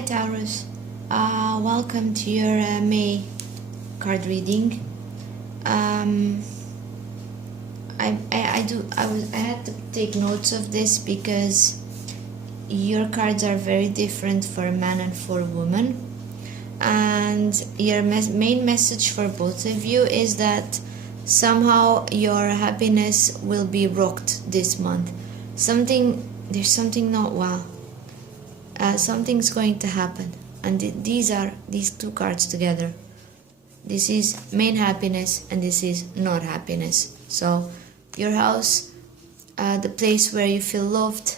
Hi Taurus, welcome to your May card reading. I had to take notes of this because your cards are very different for a man and for a woman, and your main message for both of you is that somehow your happiness will be rocked this month. There's something not well. Something's going to happen, and these are these two cards together. This is main happiness and this is not happiness. So your house, the place where you feel loved,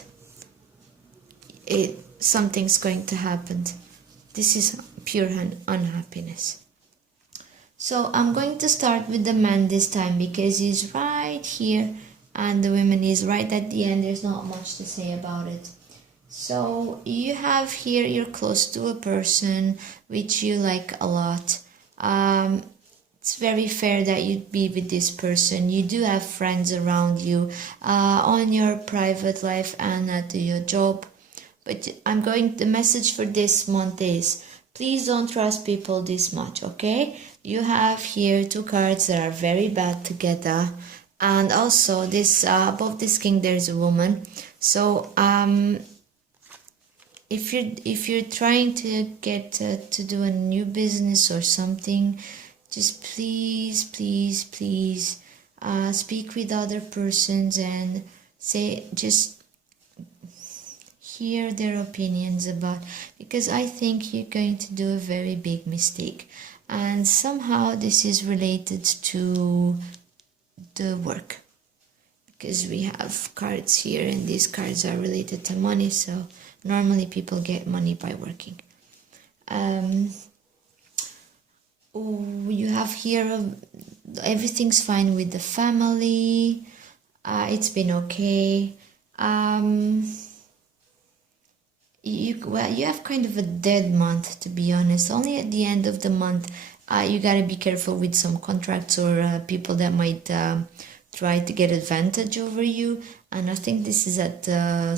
something's going to happen. This is pure unhappiness. So I'm going to start with the man this time because he's right here and the woman is right at the end. There's not much to say about it. So you have here, you're close to a person which you like a lot. It's very fair that you'd be with this person. You do have friends around you on your private life and at your job. But the message for this month is, please don't trust people this much, okay? You have here two cards that are very bad together. And also this above this king there's a woman. So if you're trying to get to do a new business or something, just please speak with other persons and just hear their opinions about, because I think you're going to do a very big mistake, and somehow this is related to the work, because we have cards here and these cards are related to money. So normally people get money by working. You have here everything's fine with the family. It's been okay. You have kind of a dead month, to be honest. Only at the end of the month you gotta be careful with some contracts or people that might try to get advantage over you. And I think this is at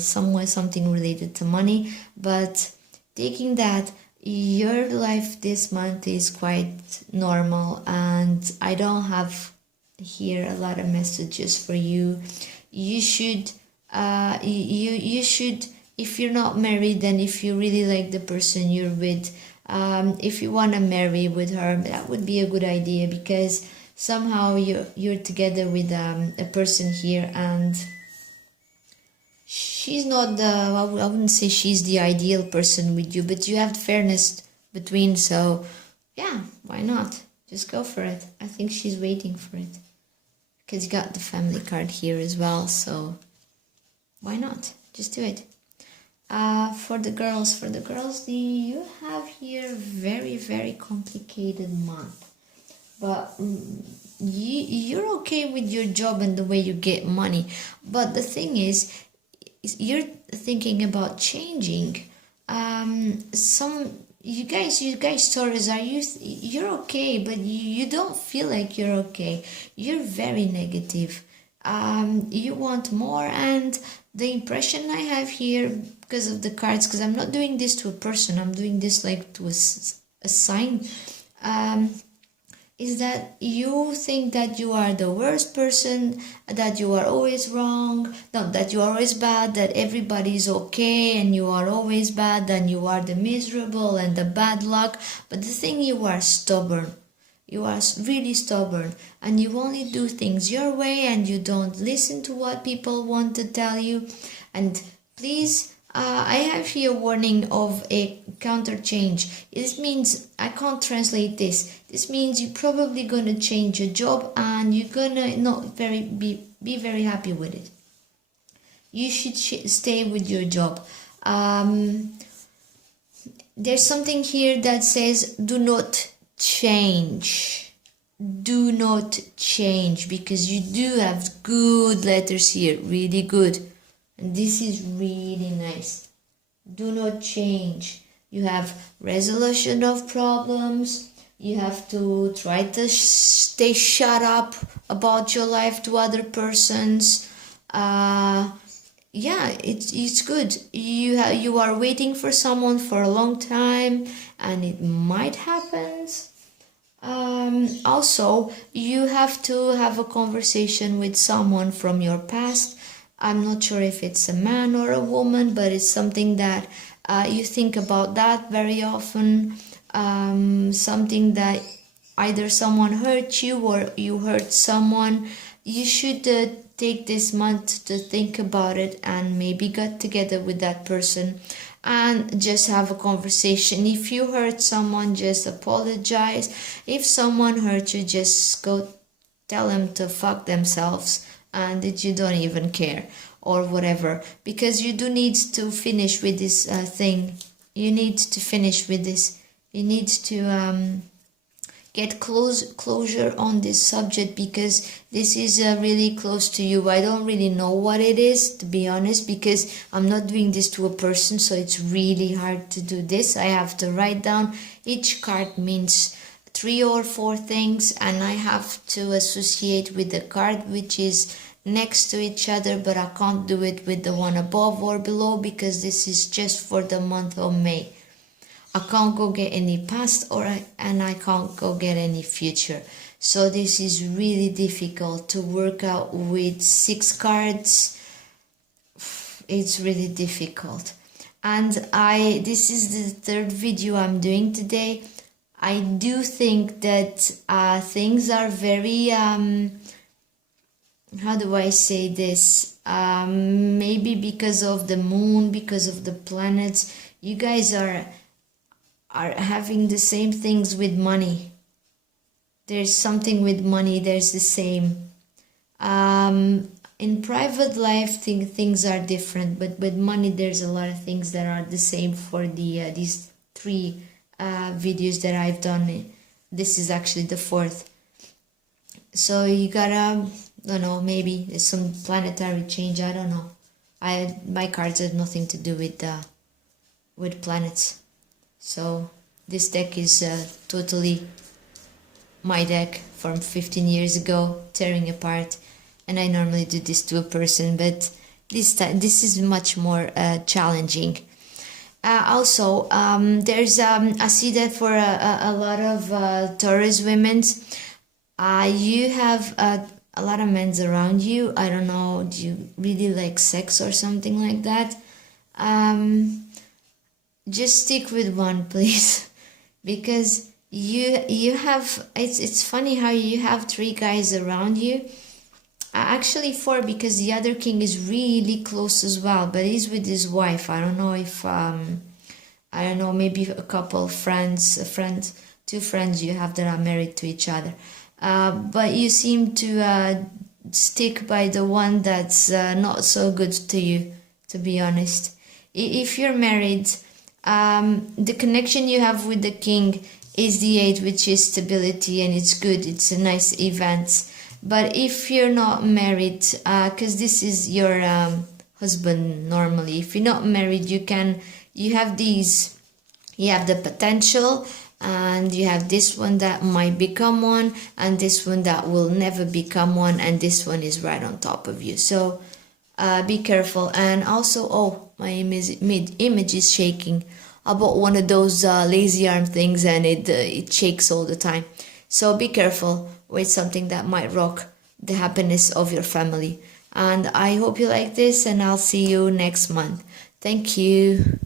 something related to money. But taking that, your life this month is quite normal, and I don't have here a lot of messages for you. You should you should, if you're not married, then if you really like the person you're with, if you want to marry with her, that would be a good idea, because somehow you're together with a person here, and she's not I wouldn't say she's the ideal person with you, but you have fairness between. So yeah, why not? Just go for it. I think she's waiting for it, because you got the family card here as well. So why not? Just do it. For the girls, you have here very, very complicated month. But you're okay with your job and the way you get money. But the thing is you're thinking about changing. You guys Taurus, you're okay, but you don't feel like you're okay. You're very negative. You want more, and the impression I have here, because of the cards, because I'm not doing this to a person, I'm doing this like to a sign, is that you think that you are the worst person, that you are always wrong, not that you are always bad, that everybody is okay and you are always bad, and you are the miserable and the bad luck. But the thing, you are stubborn. You are really stubborn, and you only do things your way, and you don't listen to what people want to tell you. And please, I have here warning of a counter change. This means, I can't translate this. This means you're probably gonna change your job, and you're gonna not be very happy with it. You should stay with your job. There's something here that says do not change. Do not change, because you do have good letters here, really good. And this is really nice. Do not change. You have resolution of problems. You have to try to stay shut up about your life to other persons. yeah, it's good. You are waiting for someone for a long time, and it might happen. Also, you have to have a conversation with someone from your past. I'm not sure if it's a man or a woman, but it's something that you think about that very often. Something that either someone hurt you or you hurt someone. You should take this month to think about it and maybe get together with that person and just have a conversation. If you hurt someone, just apologize. If someone hurt you, just go tell them to fuck themselves and that you don't even care or whatever, because you do need to finish with this thing. You need to finish with this. You need to get closure on this subject, because this is really close to you. I don't really know what it is, to be honest, because I'm not doing this to a person, so it's really hard to do this. I have to write down each card means 3 or 4 things, and I have to associate with the card which is next to each other, but I can't do it with the one above or below because this is just for the month of May. I can't go get any past and I can't go get any future. So this is really difficult to work out with 6 cards. It's really difficult. And this is the 3rd video I'm doing today. I do think that things are very, how do I say this? Maybe because of the moon, because of the planets, you guys are having the same things with money. There's something with money, there's the same. In private life, things are different, but with money, there's a lot of things that are the same for these 3 videos that I've done. This is actually the 4th. So you gotta, I don't know, maybe there's some planetary change, I don't know. My cards have nothing to do with planets. So this deck is totally my deck from 15 years ago, tearing apart. And I normally do this to a person, but this time this is much more challenging. Also, there's I see that for a lot of Taurus women, you have a lot of men around you. I don't know, do you really like sex or something like that? Just stick with one, please, because you have, it's funny how you have 3 guys around you. Actually 4, because the other king is really close as well, but he's with his wife. I don't know if I don't know, maybe a couple friends, 2 friends you have that are married to each other, but you seem to stick by the one that's not so good to you, to be honest. If you're married, the connection you have with the king is the 8, which is stability, and it's good, it's a nice event. But if you're not married, because this is your husband normally, if you're not married, you have the potential, and you have this one that might become one, and this one that will never become one, and this one is right on top of you. So be careful. And also, oh, my image is shaking. I bought one of those lazy arm things, and it shakes all the time. So be careful with something that might rock the happiness of your family. And I hope you like this, and I'll see you next month. Thank you.